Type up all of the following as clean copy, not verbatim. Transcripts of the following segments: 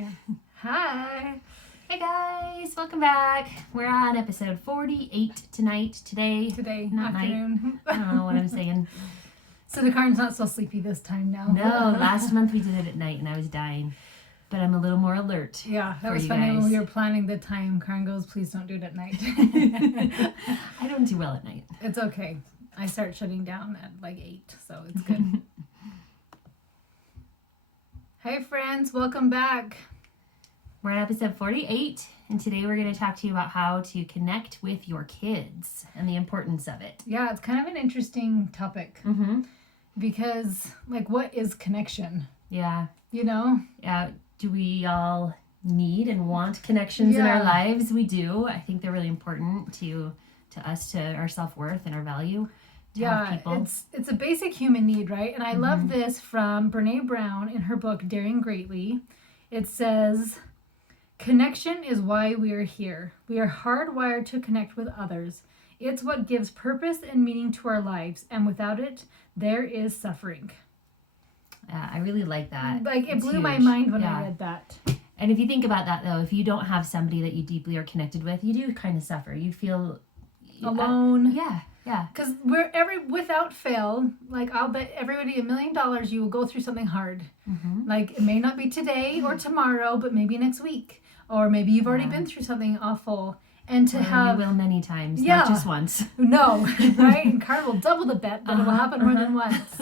Yeah. Hi. Hey guys, welcome back. We're on episode 48 today, not afternoon. night. I don't know what I'm saying. So the Karn's not so sleepy this time now. No, last month we did it at night and I was dying. But I'm a little more alert. Yeah, that was funny when we were planning the time. Karn goes, please don't do it at night. I don't do well at night. It's okay. I start shutting down at like 8, so it's good. Hey friends, welcome back. We're at episode 48, and today we're going to talk to you about how to connect with your kids and the importance of it. Yeah, it's kind of an interesting topic. Mm-hmm. Because, like, what is connection? Yeah. You know? Yeah. Do we all need and want connections in our lives? We do. I think they're really important to us, to our self-worth and our value. Yeah, it's a basic human need, right? And I love this from Brene Brown in her book, Daring Greatly. It says, connection is why we are here. We are hardwired to connect with others. It's what gives purpose and meaning to our lives. And without it, there is suffering. I really like that. Like, it blew my mind when I read that. And if you think about that, though, if you don't have somebody that you deeply are connected with, you do kind of suffer. You feel alone. Yeah. Because without fail, like, I'll bet everybody $1 million you will go through something hard. Mm-hmm. Like, it may not be today or tomorrow, but maybe next week. Or maybe you've already been through something awful. And to have... You will many times, not just once. No, right? And Karn will double the bet that it will happen more than once.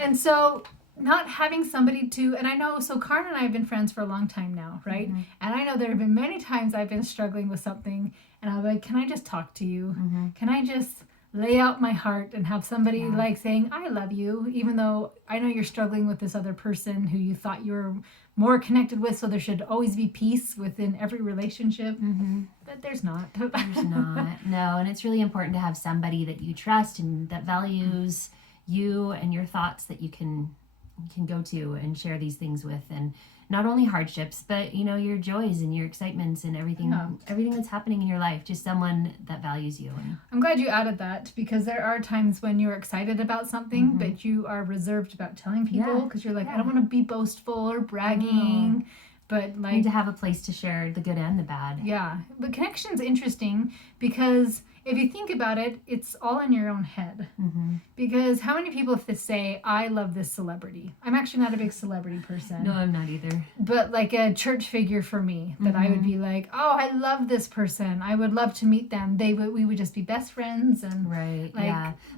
And so... not having somebody to, and I know, so Karn and I have been friends for a long time now, right? Mm-hmm. And I know there have been many times I've been struggling with something, and I'm like, can I just talk to you? Mm-hmm. Can I just lay out my heart and have somebody like saying, I love you, even though I know you're struggling with this other person who you thought you were more connected with, so there should always be peace within every relationship. Mm-hmm. But there's not. There's not. No, and it's really important to have somebody that you trust and that values you and your thoughts that you can go to and share these things with, and not only hardships, but your joys and your excitements and everything that's happening in your life. Just someone that values you. And I'm glad you added that, because there are times when you're excited about something, but you are reserved about telling people because you're like, I don't want to be boastful or bragging. But like, you need to have a place to share the good and the bad. Yeah, but connection's interesting because if you think about it, it's all in your own head. Mm-hmm. Because how many people if they say, I love this celebrity? I'm actually not a big celebrity person. No, I'm not either. But like a church figure for me that I would be like, oh, I love this person. I would love to meet them. We would just be best friends. And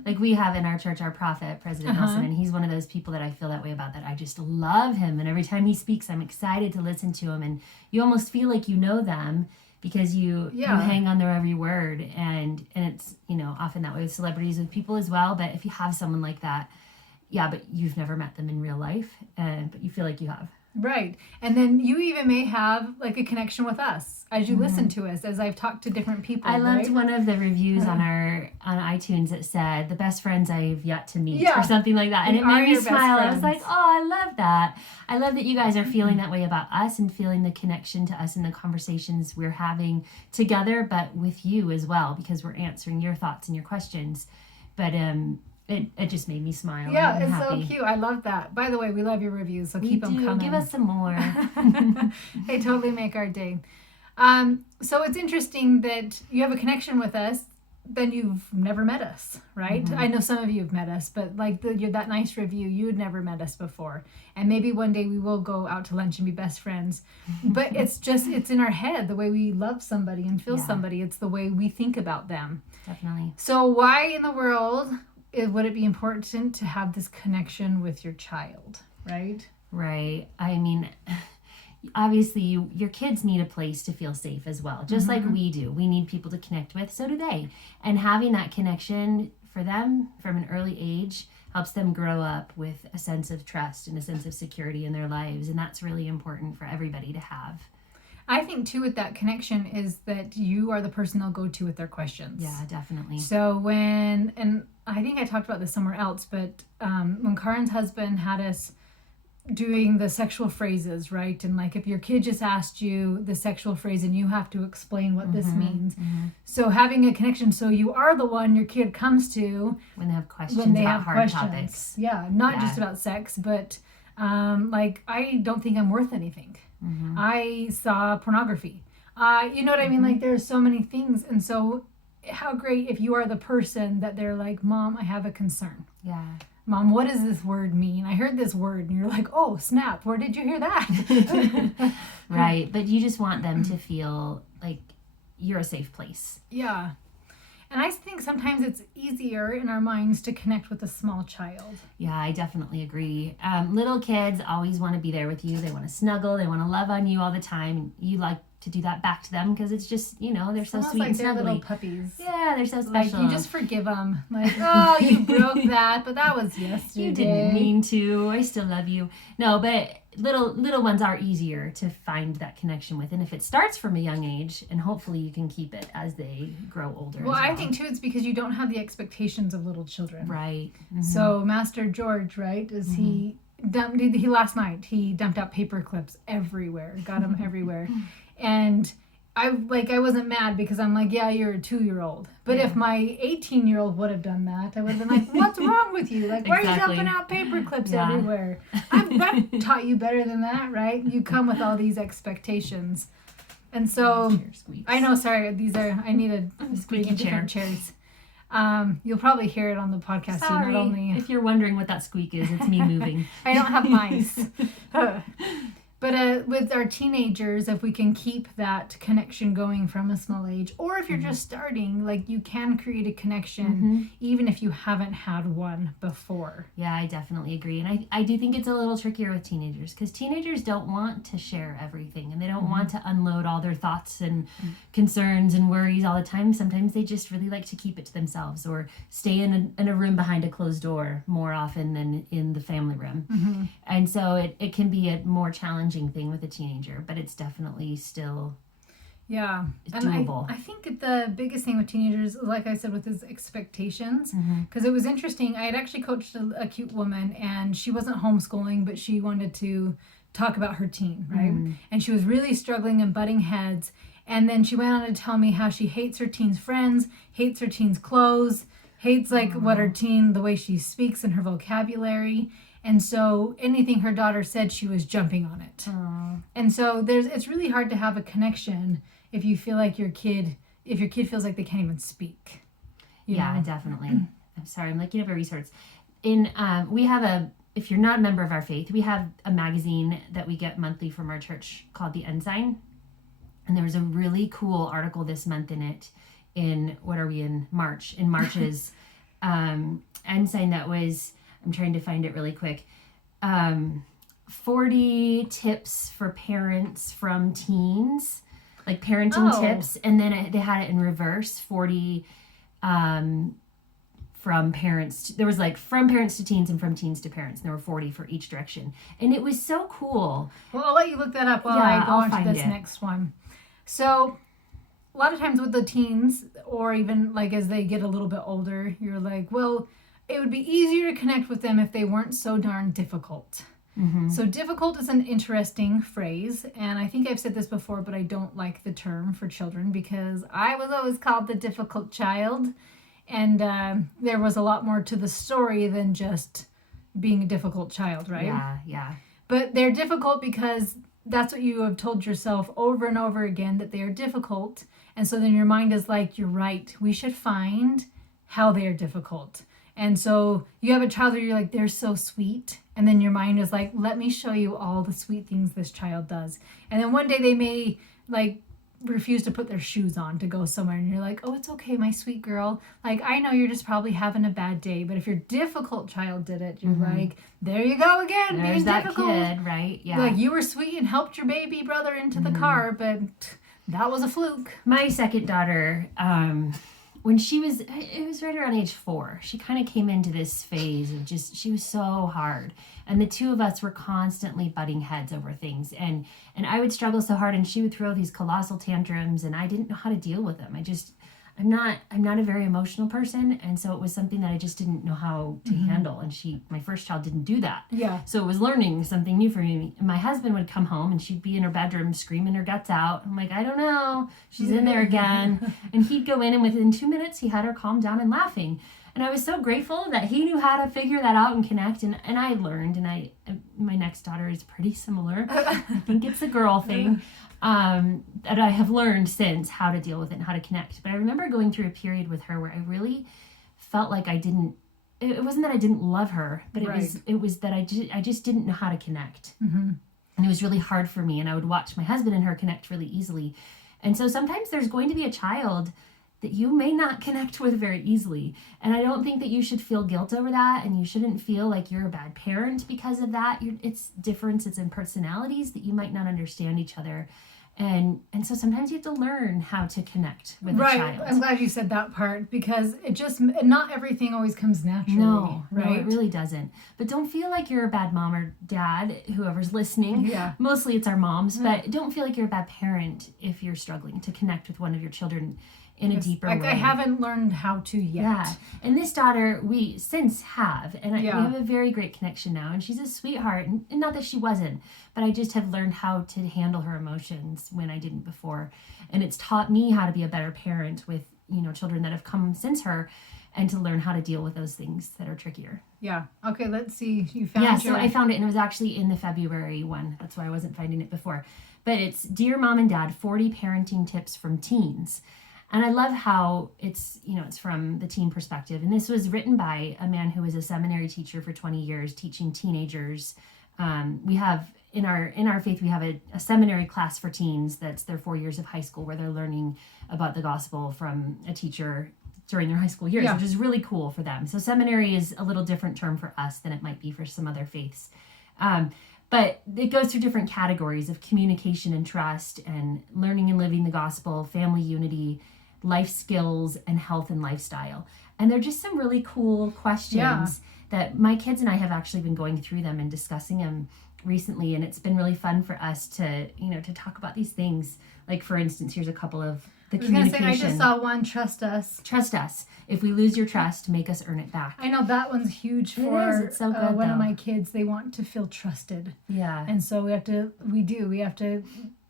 like we have in our church, our prophet, President Nelson, and he's one of those people that I feel that way about, that I just love him. And every time he speaks, I'm excited to listen to him. And you almost feel like you know them, because you hang on their every word, and it's often that way with celebrities, with people as well. But if you have someone like that, but you've never met them in real life, but you feel like you have. Right. And then you even may have like a connection with us as you listen to us, as I've talked to different people. I loved one of the reviews on iTunes that said, the best friends I've yet to meet, or something like that. And it made me smile. I was like, oh, I love that. I love that you guys are feeling that way about us and feeling the connection to us in the conversations we're having together, but with you as well, because we're answering your thoughts and your questions. But it just made me smile. Yeah, it's happy. So cute. I love that. By the way, we love your reviews, so keep them coming. Give us some more. They totally make our day. So it's interesting that you have a connection with us, then you've never met us, right? Mm-hmm. I know some of you have met us, but like that nice review, you had never met us before. And maybe one day we will go out to lunch and be best friends. But it's in our head, the way we love somebody and feel somebody. It's the way we think about them. Definitely. So why in the world would it be important to have this connection with your child, right? Right. I mean, obviously your kids need a place to feel safe as well, just like we do. We need people to connect with, so do they. And having that connection for them from an early age helps them grow up with a sense of trust and a sense of security in their lives. And that's really important for everybody to have. I think, too, with that connection is that you are the person they'll go to with their questions. Yeah, definitely. So and I think I talked about this somewhere else, but when Karn's husband had us doing the sexual phrases, right? And like if your kid just asked you the sexual phrase and you have to explain what this means. Mm-hmm. So having a connection, so you are the one your kid comes to when they have questions about hard topics. Yeah, not just about sex, but like I don't think I'm worth anything. I saw pornography. You know what I mean? Like, there's so many things. And so how great if you are the person that they're like, Mom, I have a concern. Yeah. Mom, what does this word mean? I heard this word. And you're like, oh, snap. Where did you hear that? Right. But you just want them to feel like you're a safe place. Yeah. And I think sometimes it's easier in our minds to connect with a small child. Yeah, I definitely agree. Little kids always want to be there with you. They want to snuggle. They want to love on you all the time. You like to do that back to them because it's just, they're so sweet like and they're snuggly. little puppies. Yeah, they're so Like, special. you just forgive them. Like, oh, you broke that, but that was yesterday. You didn't mean to. I still love you. No, but little ones are easier to find that connection with. And if it starts from a young age, and hopefully you can keep it as they grow older. Well, I think, too, it's because you don't have the expectations of little children. Right. Mm-hmm. So Master George, right, he last night, he dumped out paper clips everywhere, got them everywhere. And I wasn't mad because I'm like, yeah, you're a 2-year-old. But if my 18-year-old would have done that, I would have been like, what's wrong with you? Like, why are you dumping out paper clips everywhere? I've taught you better than that, right? You come with all these expectations. And so, I know, sorry, I need a squeaky different chairs. You'll probably hear it on the podcast. Sorry, not only if you're wondering what that squeak is, it's me moving. I don't have mice. But with our teenagers, if we can keep that connection going from a small age, or if you're just starting, like, you can create a connection even if you haven't had one before. Yeah, I definitely agree. And I do think it's a little trickier with teenagers because teenagers don't want to share everything and they don't want to unload all their thoughts and concerns and worries all the time. Sometimes they just really like to keep it to themselves or stay in a room behind a closed door more often than in the family room. And so it can be a more challenging thing with a teenager, but it's definitely still doable. I think the biggest thing with teenagers, like I said, with his expectations, because it was interesting. I had actually coached a cute woman, and she wasn't homeschooling, but she wanted to talk about her teen, right? And she was really struggling and butting heads. And then she went on to tell me how she hates her teen's friends, hates her teen's clothes, hates what her teen, the way she speaks and her vocabulary. And so anything her daughter said, she was jumping on it. Aww. And so it's really hard to have a connection if you feel like your kid feels like they can't even speak. You know? Definitely. I'm sorry, I'm looking up a resource. If you're not a member of our faith, we have a magazine that we get monthly from our church called the Ensign. And there was a really cool article this month in it March. In March's Ensign that was, I'm trying to find it really quick. 40 tips for parents from teens, like parenting tips. And then they had it in reverse, 40 from parents. There was from parents to teens and from teens to parents. And there were 40 for each direction. And it was so cool. Well, I'll let you look that up while I go on to this next one. So a lot of times with the teens, or even as they get a little bit older, you're like, well, it would be easier to connect with them if they weren't so darn difficult. So difficult is an interesting phrase, and I think I've said this before, but I don't like the term for children because I was always called the difficult child, and there was a lot more to the story than just being a difficult child, right? Yeah. But they're difficult because that's what you have told yourself over and over again, that they are difficult, and so then your mind is like, you're right, we should find how they are difficult. And so you have a child where you're like, they're so sweet. And then your mind is like, let me show you all the sweet things this child does. And then one day they may refuse to put their shoes on to go somewhere. And you're like, oh, it's okay, my sweet girl. I know you're just probably having a bad day. But if your difficult child did it, you're like, there you go again, There's being that difficult. Kid, right? Yeah. You were sweet and helped your baby brother into the car, but that was a fluke. My second daughter, when it was right around age 4, she kind of came into this phase of she was so hard. And the two of us were constantly butting heads over things. And I would struggle so hard and she would throw these colossal tantrums and I didn't know how to deal with them. I'm not a very emotional person, and so it was something that I just didn't know how to handle. And my first child didn't do that. Yeah. So it was learning something new for me. And my husband would come home and she'd be in her bedroom screaming her guts out. I'm like, I don't know, she's in there again. And he'd go in, and within 2 minutes he had her calm down and laughing. And I was so grateful that he knew how to figure that out and connect. And I learned, and my next daughter is pretty similar. I think it's a girl thing. That I have learned since how to deal with it and how to connect. But I remember going through a period with her where I really felt like it wasn't that I didn't love her, but it was that I just didn't know how to connect. Mm-hmm. And it was really hard for me. And I would watch my husband and her connect really easily. And so sometimes there's going to be a child that you may not connect with very easily. And I don't think that you should feel guilt over that, and you shouldn't feel like you're a bad parent because of that. It's differences in personalities that you might not understand each other. And so sometimes you have to learn how to connect with a child. I'm glad you said that part, because not everything always comes naturally. No, right? No, it really doesn't. But don't feel like you're a bad mom or dad, whoever's listening. Yeah. Mostly it's our moms, but don't feel like you're a bad parent if you're struggling to connect with one of your children in a deeper way. I haven't learned how to yet. Yeah. And this daughter, we since have. And we have a very great connection now. And she's a sweetheart. And not that she wasn't, but I just have learned how to handle her emotions when I didn't before. And it's taught me how to be a better parent with, children that have come since her, and to learn how to deal with those things that are trickier. Yeah. Okay, let's see. You found so I found it, and it was actually in the February one. That's why I wasn't finding it before. But it's Dear Mom and Dad, 40 Parenting Tips from Teens. And I love how it's from the teen perspective. And this was written by a man who was a seminary teacher for 20 years, teaching teenagers. We have, in our faith, we have a seminary class for teens. That's their 4 years of high school, where they're learning about the gospel from a teacher during their high school years, which is really cool for them. So seminary is a little different term for us than it might be for some other faiths. But it goes through different categories of communication and trust, and learning and living the gospel, family unity, life skills, and health and lifestyle. And they're just some really cool questions that my kids and I have actually been going through them and discussing them recently. And it's been really fun for us to talk about these things. Like, for instance, here's a couple of the communication. I just saw one, trust us. Trust us. If we lose your trust, make us earn it back. I know that one's huge for It's so good, one of my kids. They want to feel trusted. Yeah. And so we have to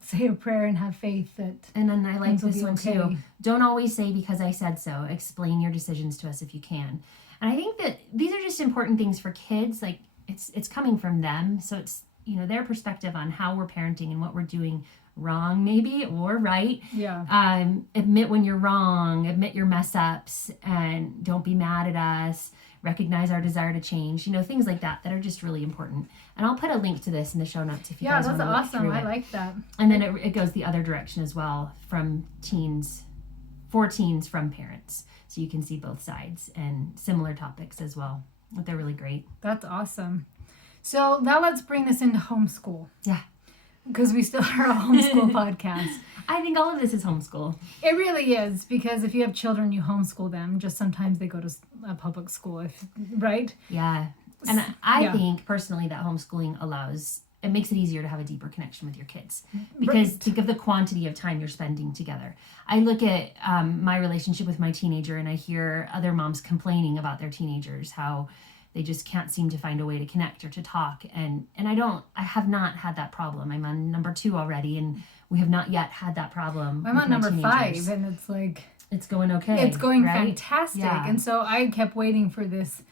say a prayer and have faith that. And then I like this one too. Okay. Don't always say because I said so. Explain your decisions to us if you can. And I think that these are just important things for kids. Like, it's coming from them. So it's, their perspective on how we're parenting and what we're doing wrong maybe, or right. Yeah. Admit when you're wrong, admit your mess ups, and don't be mad at us. Recognize our desire to change, things like that are just really important. And I'll put a link to this in the show notes if you guys want to look awesome. through it. I like that. And then it goes the other direction as well, from teens, for teens from parents. So you can see both sides and similar topics as well. But they're really great. That's awesome. So now let's bring this into homeschool. Yeah. Because we still are a homeschool podcast. I think all of this is homeschool. It really is, because if you have children, you homeschool them. Just sometimes they go to a public school, right? Yeah. And I think personally that homeschooling it makes it easier to have a deeper connection with your kids, because think of the quantity of time you're spending together. I look at my relationship with my teenager, and I hear other moms complaining about their teenagers, how they just can't seem to find a way to connect or to talk. And I have not had that problem. I'm on number 2 already, and we have not yet had that problem. I'm on number 5, and it's like, it's going okay. It's going right? fantastic. Yeah. And so I kept waiting for this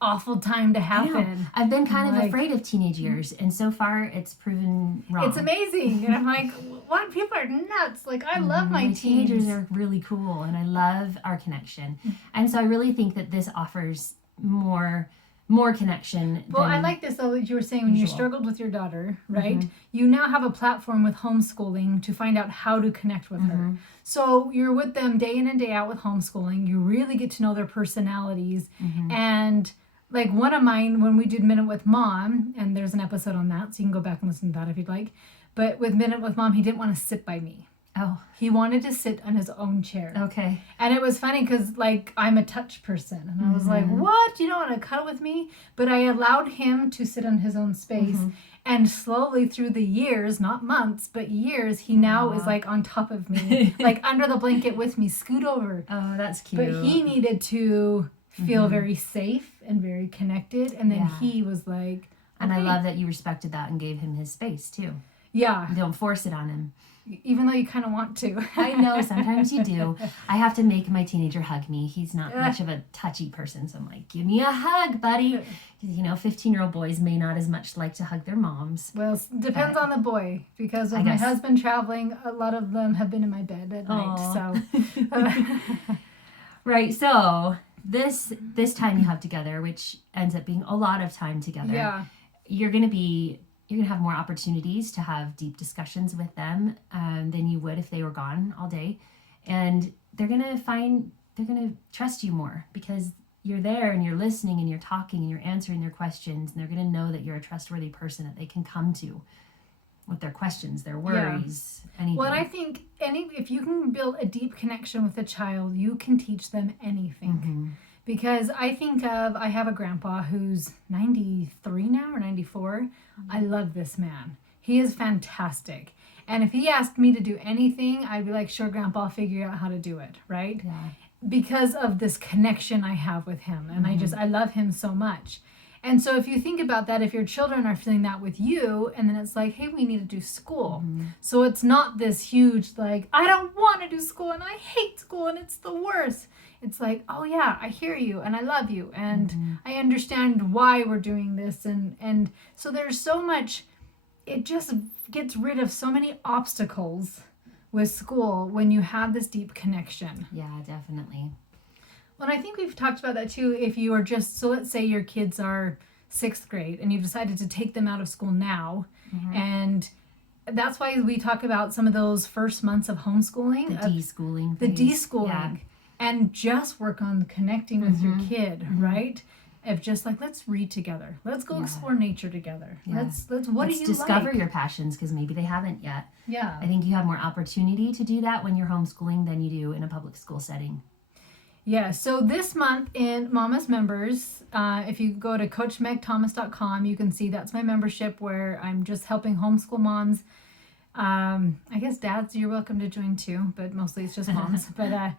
awful time to happen. I've been kind of afraid of teenage years, and so far it's proven wrong. It's amazing. And I'm like, what? People are nuts. Like, I love my teenagers are really cool, and I love our connection. And so I really think that this offers more connection. Well, I like this, though, that you were saying when you struggled with your daughter, right? You now have a platform with homeschooling to find out how to connect with her. So you're with them day in and day out with homeschooling. You really get to know their personalities. And like one of mine, when we did Minute with Mom, and there's an episode on that, so you can go back and listen to that if you'd like. But with Minute with Mom, he didn't want to sit by me. Oh. He wanted to sit on his own chair. Okay. And it was funny because, like, I'm a touch person. And I was like, what? You don't want to cuddle with me? But I allowed him to sit on his own space. And slowly through the years, not months, but years, he now is, like, on top of me. Like, under the blanket with me. Scoot over. Oh, that's cute. But he needed to feel very safe and very connected. And then he was like... Okay. And I love that you respected that and gave him his space, too. Yeah. Don't force it on him. Even though you kind of want to. I know, sometimes you do. I have to make my teenager hug me. He's not much of a touchy person, so I'm like, give me a hug, buddy. You know, 15-year-old boys may not as much like to hug their moms. Well, it depends on the boy, because with my husband traveling, a lot of them have been in my bed at night, so. Right, so this time you have together, which ends up being a lot of time together, you're going to have more opportunities to have deep discussions with them than you would if they were gone all day. And they're going to trust you more because you're there and you're listening and you're talking and you're answering their questions. And they're going to know that you're a trustworthy person that they can come to with their questions, their worries, anything. Well, I think if you can build a deep connection with a child, you can teach them anything. Because I have a grandpa who's 93 now or 94. I love this man. He is fantastic. And if he asked me to do anything, I'd be like, sure, Grandpa, I'll figure out how to do it, right? Yeah. Because of this connection I have with him. And I love him so much. And so if you think about that, if your children are feeling that with you, and then it's like, hey, we need to do school. So it's not this huge, like, I don't want to do school and I hate school and it's the worst. It's like, oh yeah, I hear you and I love you and I understand why we're doing this. And so there's so much, it just gets rid of so many obstacles with school when you have this deep connection. Yeah, definitely. Well, I think we've talked about that too. If you are so let's say your kids are 6th grade and you've decided to take them out of school now. And that's why we talk about some of those first months of homeschooling. The de-schooling. The de-schooling. Yeah. And just work on connecting with your kid, right? Of just like, let's read together. Let's go explore nature together. Yeah. Let's discover your passions because maybe they haven't yet. Yeah. I think you have more opportunity to do that when you're homeschooling than you do in a public school setting. Yeah, so this month in Mama's Members, if you go to CoachMegThomas.com, you can see that's my membership where I'm just helping homeschool moms. I guess dads, you're welcome to join too, but mostly it's just moms. But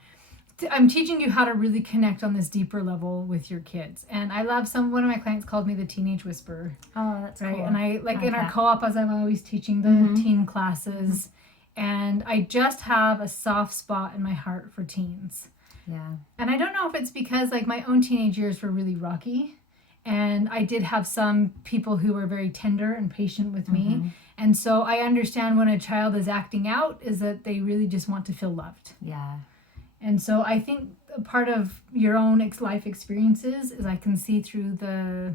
I'm teaching you how to really connect on this deeper level with your kids. And I love one of my clients called me the Teenage Whisperer. Oh, that's right? cool. And I like in our co-op, as I'm always teaching the teen classes. And I just have a soft spot in my heart for teens. Yeah. And I don't know if it's because like my own teenage years were really rocky. And I did have some people who were very tender and patient with me. And so I understand when a child is acting out is that they really just want to feel loved. Yeah. And so I think a part of your own life experiences is I can see through the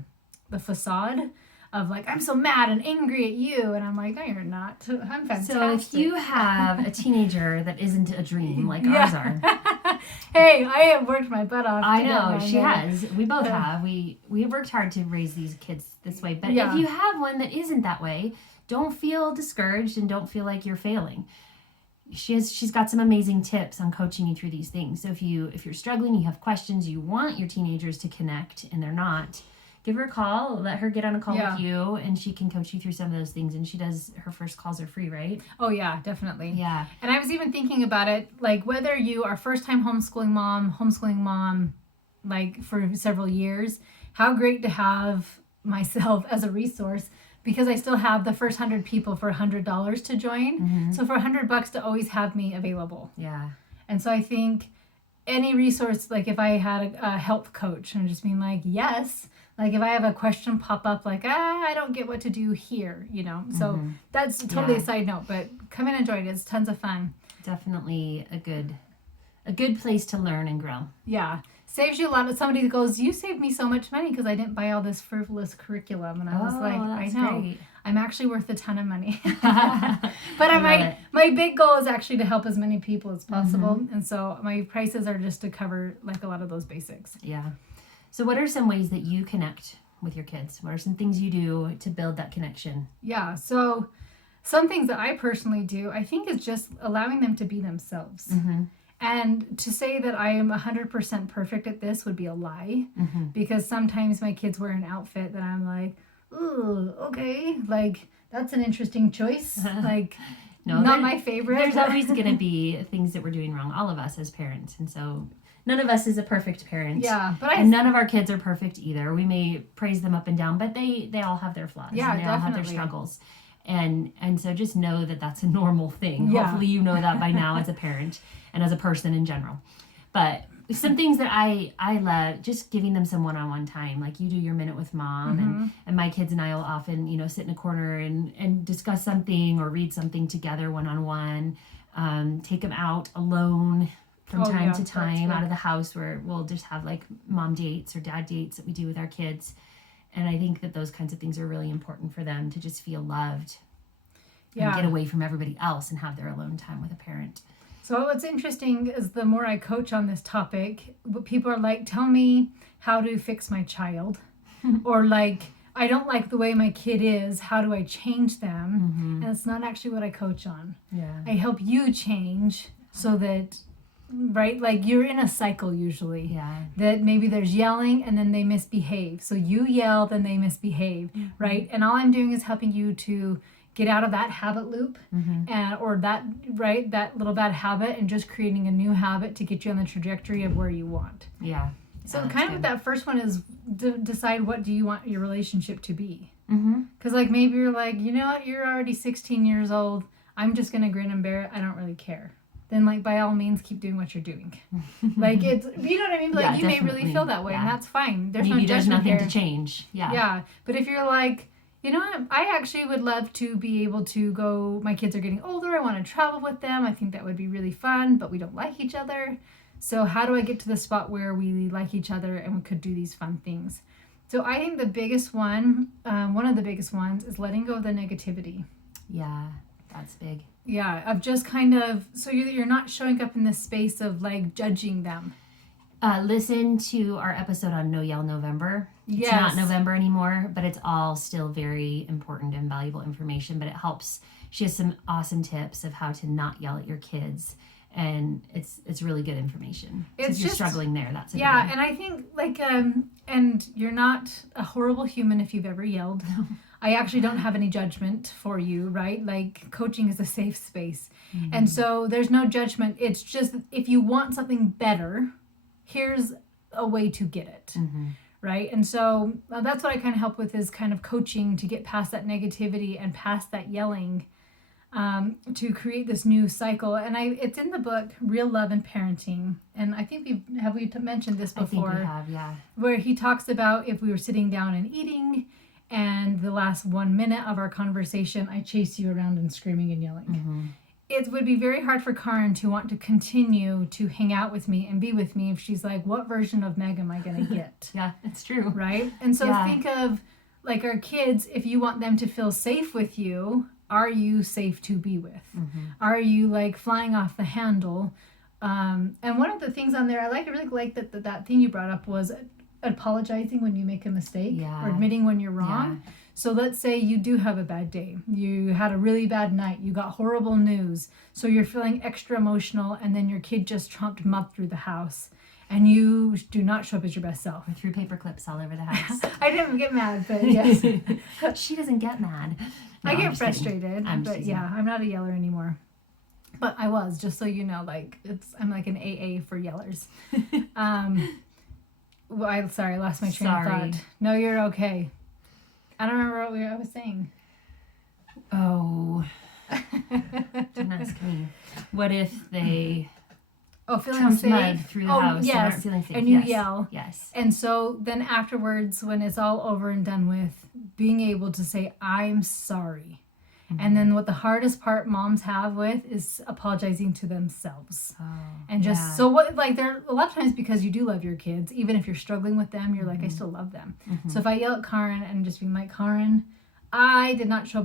facade of like, I'm so mad and angry at you. And I'm like, no, you're not. I'm fantastic. So if you have a teenager that isn't a dream like ours are. Hey, I have worked my butt off. I know, she has. We both have. We worked hard to raise these kids this way. But if you have one that isn't that way, don't feel discouraged and don't feel like you're failing. She's got some amazing tips on coaching you through these things. So if you're struggling, you have questions, you want your teenagers to connect and they're not, give her a call, let her get on a call with you and she can coach you through some of those things. And her first calls are free, right? Oh yeah, definitely. Yeah. And I was even thinking about it, like whether you are first time homeschooling mom, like for several years, how great to have myself as a resource. Because I still have the first 100 people for $100 to join. So for $100 to always have me available. Yeah. And so I think any resource, like if I had a health coach and just being like, yes, like if I have a question pop up, like, I don't get what to do here, you know? So that's totally a side note, but come in and join. It's tons of fun. Definitely a good place to learn and grow. Yeah. Saves you a lot. Somebody goes, you saved me so much money because I didn't buy all this frivolous curriculum. And I was like, I know. Great. I'm actually worth a ton of money. But my big goal is actually to help as many people as possible. And so my prices are just to cover like a lot of those basics. Yeah. So what are some ways that you connect with your kids? What are some things you do to build that connection? Yeah. So some things that I personally do, I think, is just allowing them to be themselves. And to say that I am 100% perfect at this would be a lie, because sometimes my kids wear an outfit that I'm like, ooh, okay, like, that's an interesting choice. Like, no, not my favorite. There's always going to be things that we're doing wrong, all of us as parents. And so none of us is a perfect parent. Yeah, and none of our kids are perfect either. We may praise them up and down, but they all have their flaws. Yeah, and they all have their struggles. And so just know that that's a normal thing. Yeah. Hopefully you know that by now as a parent and as a person in general. But some things that I love, just giving them some one-on-one time. Like you do your minute with mom, and my kids and I will often, sit in a corner and discuss something or read something together one-on-one. Take them out alone from time to time out of the house, where we'll just have like mom dates or dad dates that we do with our kids. And I think that those kinds of things are really important for them to just feel loved and get away from everybody else and have their alone time with a parent. So what's interesting is the more I coach on this topic, people are like, tell me how to fix my child. Or like, I don't like the way my kid is. How do I change them? And it's not actually what I coach on. Yeah. I help you change so that, right? Like you're in a cycle usually. Yeah. That maybe there's yelling and then they misbehave. So you yell, then they misbehave, right? And all I'm doing is helping you to get out of that habit loop or that little bad habit, and just creating a new habit to get you on the trajectory of where you want. Yeah. So kind of that first one is decide, what do you want your relationship to be? Because like maybe you're like, you know what, you're already 16 years old. I'm just going to grin and bear it. I don't really care. Then like by all means keep doing what you're doing. Like it's, you know what I mean? Like you may really feel that way and that's fine. There's maybe no judgment nothing here to change. Yeah. Yeah. But if you're like, you know what, I actually would love to be able to go, my kids are getting older, I want to travel with them. I think that would be really fun, but we don't like each other. So how do I get to the spot where we like each other and we could do these fun things? So I think the biggest one, one of the biggest ones, is letting go of the negativity. Yeah, that's big. Yeah, of just kind of, so you're not showing up in this space of like judging them. Listen to our episode on No Yell November. Yes. It's not November anymore, but it's all still very important and valuable information. But it helps. She has some awesome tips of how to not yell at your kids. And it's really good information. So if you're struggling there, that's a good one. And I think like, and you're not a horrible human if you've ever yelled. I actually don't have any judgment for you, right? Like coaching is a safe space. And so there's no judgment. It's just, if you want something better, here's a way to get it. Right? And so that's what I kind of help with, is kind of coaching to get past that negativity and past that yelling, to create this new cycle. And it's in the book, Real Love and Parenting. And I think we mentioned this before. I think we have, yeah. Where he talks about if we were sitting down and eating, and the last 1 minute of our conversation, I chase you around and screaming and yelling. It would be very hard for Karen to want to continue to hang out with me and be with me if she's like, what version of Meg am I going to get? Yeah, it's true. Right? And so think of like our kids, if you want them to feel safe with you, are you safe to be with? Are you like flying off the handle? And one of the things on there, I really like that thing you brought up was apologizing when you make a mistake, or admitting when you're wrong. Yeah. So let's say you do have a bad day. You had a really bad night. You got horrible news. So you're feeling extra emotional, and then your kid just tromped mud through the house, and you do not show up as your best self. Or threw paper clips all over the house. I didn't get mad, but yes. She doesn't get mad. No, I get frustrated, but yeah, I'm not a yeller anymore. But I was, just so you know, like I'm like an AA for yellers. Well, I lost my train of thought. No, you're okay. I don't remember what I was saying. Oh. Don't ask me. What if they feeling safe? Mud through the house and aren't feeling safe? And you yell. Yes. And so then afterwards, when it's all over and done with, being able to say, I'm sorry. And then what the hardest part moms have with is apologizing to themselves. And just, so what, like there, a lot of times because you do love your kids, even if you're struggling with them, you're like, I still love them. So if I yell at Karen and just being like, Karen, I did not show up